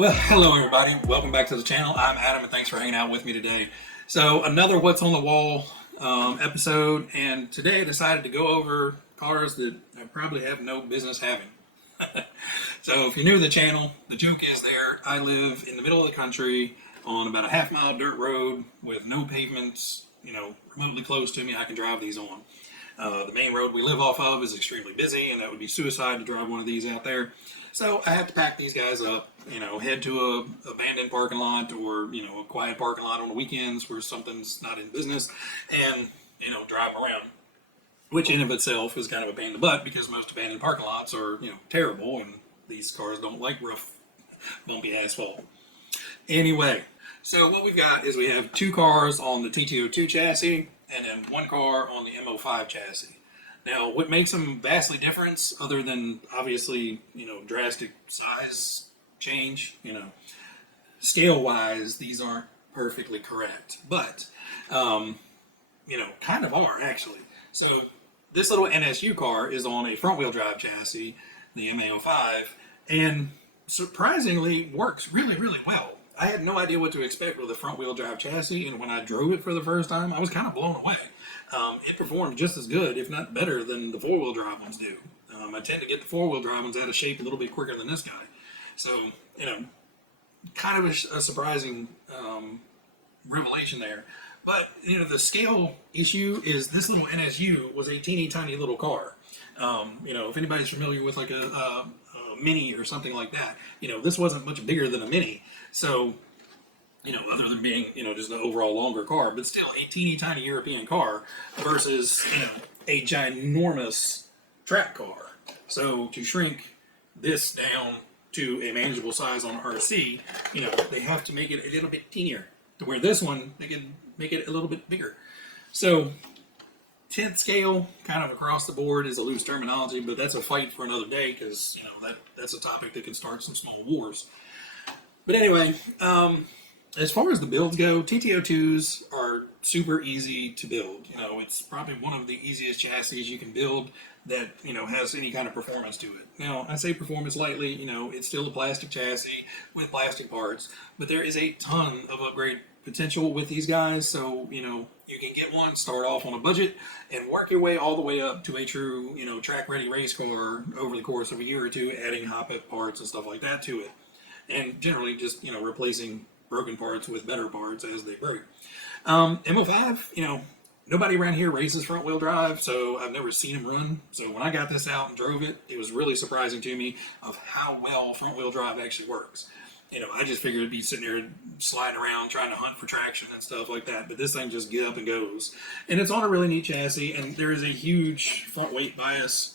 Well, hello everybody. Welcome back to the channel. I'm Adam and thanks for hanging out with me today. So another What's on the Wall episode, and today I decided to go over cars that I probably have no business having. So if you're new to the channel, the joke is there. I live in the middle of the country on about a half-mile dirt road with no pavements, remotely close to me. I can drive these on. The main road we live off of is extremely busy, and that would be suicide to drive one of these out there. So I have to pack these guys up, head to a abandoned parking lot or, a quiet parking lot on the weekends where something's not in business and, drive around. Which in of itself is kind of a pain in the butt because most abandoned parking lots are, terrible and these cars don't like rough, bumpy asphalt. Anyway, so what we've got is we have two cars on the Tt02 chassis and then one car on the M05 chassis. Now, what makes them vastly different, other than obviously, drastic size change, scale-wise, these aren't perfectly correct, but, kind of are actually. So this little NSU car is on a front-wheel drive chassis, the MA05, and surprisingly works really, really well. I had no idea what to expect with a front-wheel drive chassis, and when I drove it for the first time, I was kind of blown away. It performed just as good, if not better, than the four-wheel drive ones do. I tend to get the four-wheel drive ones out of shape a little bit quicker than this guy. So, kind of a surprising revelation there. But, the scale issue is this little NSU was a teeny tiny little car. If anybody's familiar with like a Mini or something like that, this wasn't much bigger than a Mini. So, other than being, just an overall longer car, but still a teeny tiny European car versus, a ginormous track car. So to shrink this down to a manageable size on RC, they have to make it a little bit teenier. To where this one, they can make it a little bit bigger. So 10th scale, kind of across the board, is a loose terminology, but that's a fight for another day because, that's a topic that can start some small wars. But anyway, as far as the builds go, Tt02s are super easy to build. It's probably one of the easiest chassis you can build that, has any kind of performance to it. Now, I say performance lightly, it's still a plastic chassis with plastic parts, but there is a ton of upgrade potential with these guys. So, you can get one, start off on a budget, and work your way all the way up to a true, track-ready race car over the course of a year or two, adding hop-up parts and stuff like that to it. And generally just, replacing broken parts with better parts as they break. M05, nobody around here races front wheel drive, so I've never seen them run. So when I got this out and drove it, it was really surprising to me of how well front wheel drive actually works. I just figured it'd be sitting there sliding around trying to hunt for traction and stuff like that, but this thing just get up and goes. And it's on a really neat chassis, and there is a huge front weight bias.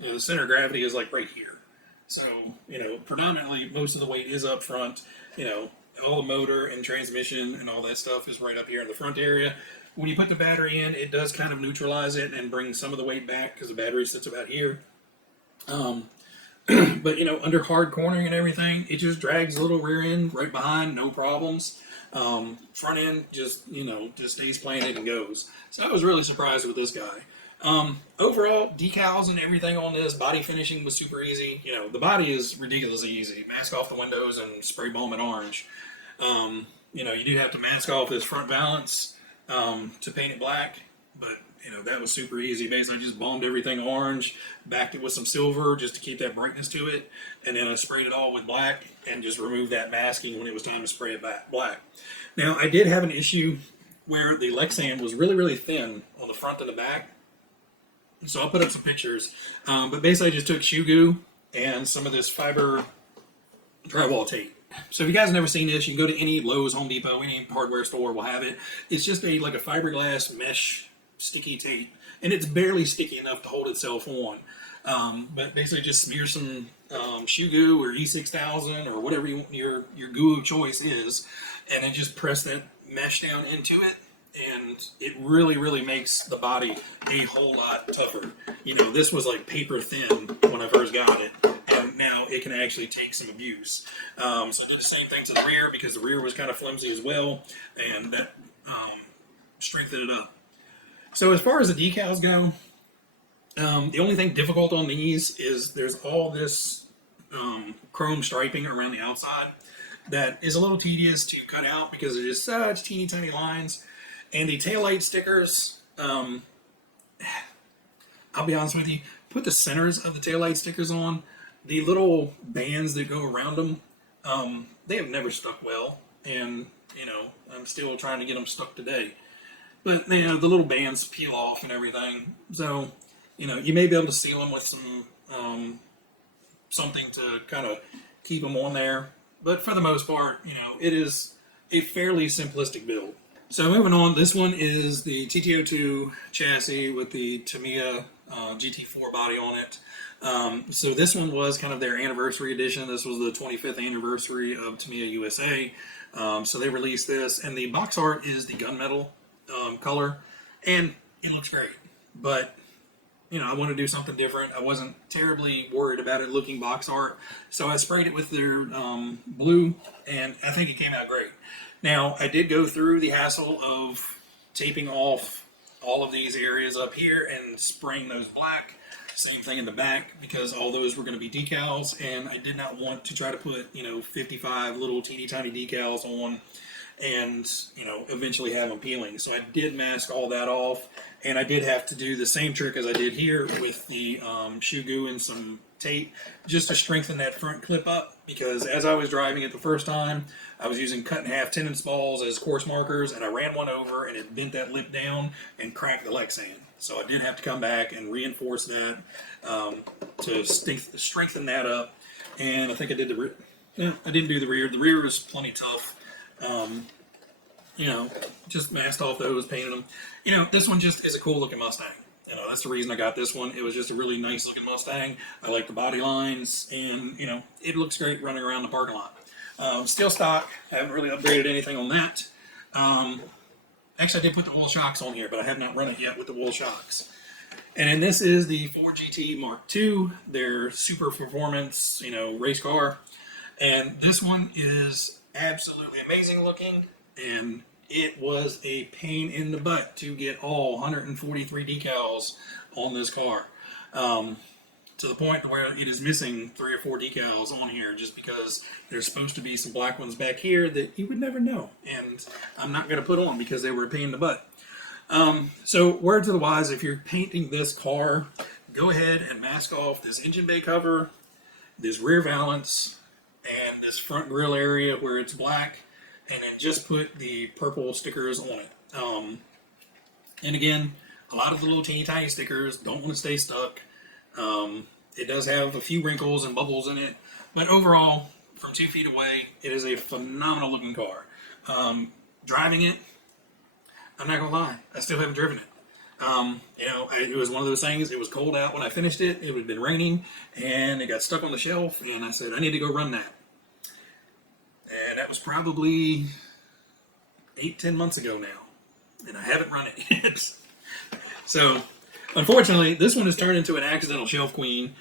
The center of gravity is like right here. So, predominantly most of the weight is up front. All the motor and transmission and all that stuff is right up here in the front area. When you put the battery in, it does kind of neutralize it and bring some of the weight back because the battery sits about here. But, under hard cornering and everything, it just drags the little rear end right behind, no problems. Front end just stays planted and goes. So I was really surprised with this guy. Overall, decals and everything on this, body finishing was super easy. The body is ridiculously easy. Mask off the windows and spray foam it orange. You do have to mask off this front balance to paint it black, but, that was super easy. Basically, I just bombed everything orange, backed it with some silver just to keep that brightness to it, and then I sprayed it all with black and just removed that masking when it was time to spray it back black. Now, I did have an issue where the Lexan was really, really thin on the front and the back. So I'll put up some pictures, but basically I just took shoe goo and some of this fiber drywall tape. So if you guys have never seen this, you can go to any Lowe's, Home Depot, any hardware store will have it. It's just like a fiberglass mesh sticky tape, and it's barely sticky enough to hold itself on. But basically just smear some shoe goo or E6000 or whatever your goo of choice is, and then just press that mesh down into it. And it really, really makes the body a whole lot tougher. This was like paper thin when I first got it, and now it can actually take some abuse. So I did the same thing to the rear because the rear was kind of flimsy as well, and that strengthened it up. So as far as the decals go, the only thing difficult on these is there's all this chrome striping around the outside that is a little tedious to cut out because they're just such teeny tiny lines. And the taillight stickers, I'll be honest with you, put the centers of the taillight stickers on. The little bands that go around them, they have never stuck well. And, you know, I'm still trying to get them stuck today. But, you know, the little bands peel off and everything. So, you know, you may be able to seal them with some something to kind of keep them on there. But for the most part, you know, it is a fairly simplistic build. So moving on, this one is the Tt02 chassis with the Tamiya Gt4 body on it. So this one was kind of their anniversary edition. This was the 25th anniversary of Tamiya USA. So they released this, and the box art is the gunmetal color, and it looks great. But you know, I want to do something different. I wasn't terribly worried about it looking box art, so I sprayed it with their blue, and I think it came out great. Now, I did go through the hassle of taping off all of these areas up here and spraying those black. Same thing in the back, because all those were going to be decals, and I did not want to try to put, you know, 55 little teeny tiny decals on and, you know, eventually have them peeling. So I did mask all that off, and I did have to do the same trick as I did here with the shoe goo and some tape just to strengthen that front clip up, because as I was driving it the first time, I was using cut in half 10-inch balls as course markers, and I ran one over and it bent that lip down and cracked the Lexan. So I did have to come back and reinforce that to strengthen that up. And I think I did the rear. Yeah, I didn't do the rear. The rear was plenty tough. You know, just masked off those, painted them. You know, this one just is a cool looking Mustang. You know, that's the reason I got this one. It was just a really nice looking Mustang. I like the body lines, and, you know, it looks great running around the parking lot. Still stock. I haven't really upgraded anything on that. Actually, I did put the wool shocks on here, but I have not run it yet with the wool shocks. And then this is the Ford GT Mark II, their super performance, you know, race car. And this one is absolutely amazing looking, and it was a pain in the butt to get all 143 decals on this car. To the point where it is missing 3 or 4 decals on here, just because there's supposed to be some black ones back here that you would never know, and I'm not going to put on because they were a pain in the butt. So word to the wise, if you're painting this car, go ahead and mask off this engine bay cover, this rear valance, and this front grille area where it's black, and then just put the purple stickers on it. And again, a lot of the little teeny tiny stickers don't want to stay stuck. It does have a few wrinkles and bubbles in it, but overall, from 2 feet away, it is a phenomenal looking car. Driving it, I'm not gonna lie, I still haven't driven it. You know, it was one of those things, it was cold out when I finished it, it had been raining, and it got stuck on the shelf, and I said, I need to go run that. And that was probably 8-10 months ago now, and I haven't run it yet. So, unfortunately, this one has turned into an accidental shelf queen.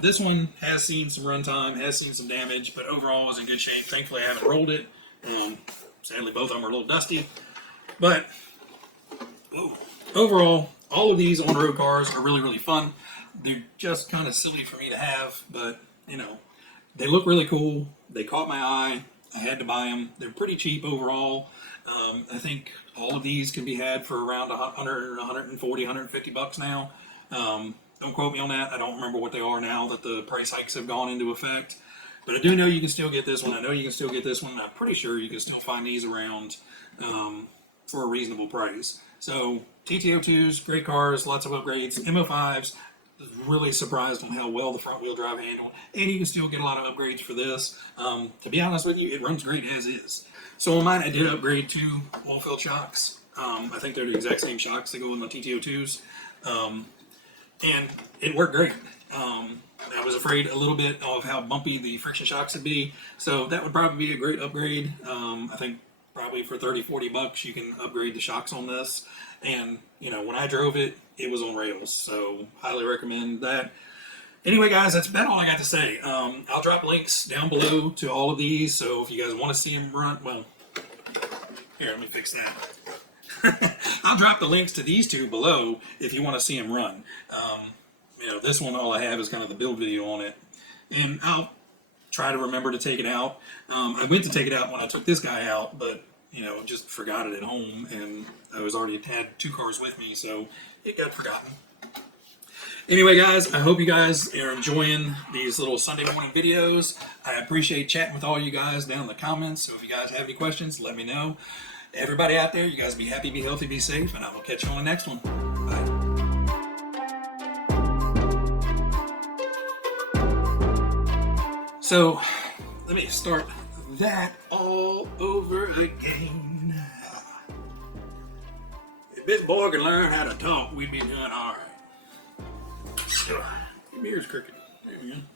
This one has seen some runtime, has seen some damage, but overall is in good shape. Thankfully, I haven't rolled it. Sadly, both of them are a little dusty. But overall, all of these on-road cars are really, really fun. They're just kind of silly for me to have, but, you know, they look really cool. They caught my eye. I had to buy them. They're pretty cheap overall. I think all of these can be had for around 100, 140, 150 bucks now. Don't quote me on that. I don't remember what they are now that the price hikes have gone into effect. But I do know you can still get this one. I know you can still get this one. I'm pretty sure you can still find these around for a reasonable price. So Tt02s, great cars, lots of upgrades. M05s, really surprised on how well the front wheel drive handled, and you can still get a lot of upgrades for this. To be honest with you, it runs great as is. So on mine, I did upgrade to wall-filled shocks. I think they're the exact same shocks that go with my Tt02s, and it worked great. I was afraid a little bit of how bumpy the friction shocks would be, so that would probably be a great upgrade. I think probably for 30, 40 bucks you can upgrade the shocks on this, and you know, when I drove it, it was on rails, so highly recommend that. Anyway, guys, that's about all I got to say. I'll drop links down below to all of these, so if you guys want to see them run, well, here, let me fix that. I'll drop the links to these two below if you want to see them run. You know, this one, all I have is kind of the build video on it, and I'll try to remember to take it out. I went to take it out when I took this guy out, but just forgot it at home, and I was already had 2 cars with me, so it got forgotten. Anyway, guys, I hope you guys are enjoying these little Sunday morning videos. I appreciate chatting with all you guys down in the comments. So if you guys have any questions, let me know. Everybody out there, you guys be happy, be healthy, be safe, and I will catch you on the next one. Bye. So let me start that all over again. If this boy could learn how to talk, we'd be doing all right. Your ear's crooked. There you go.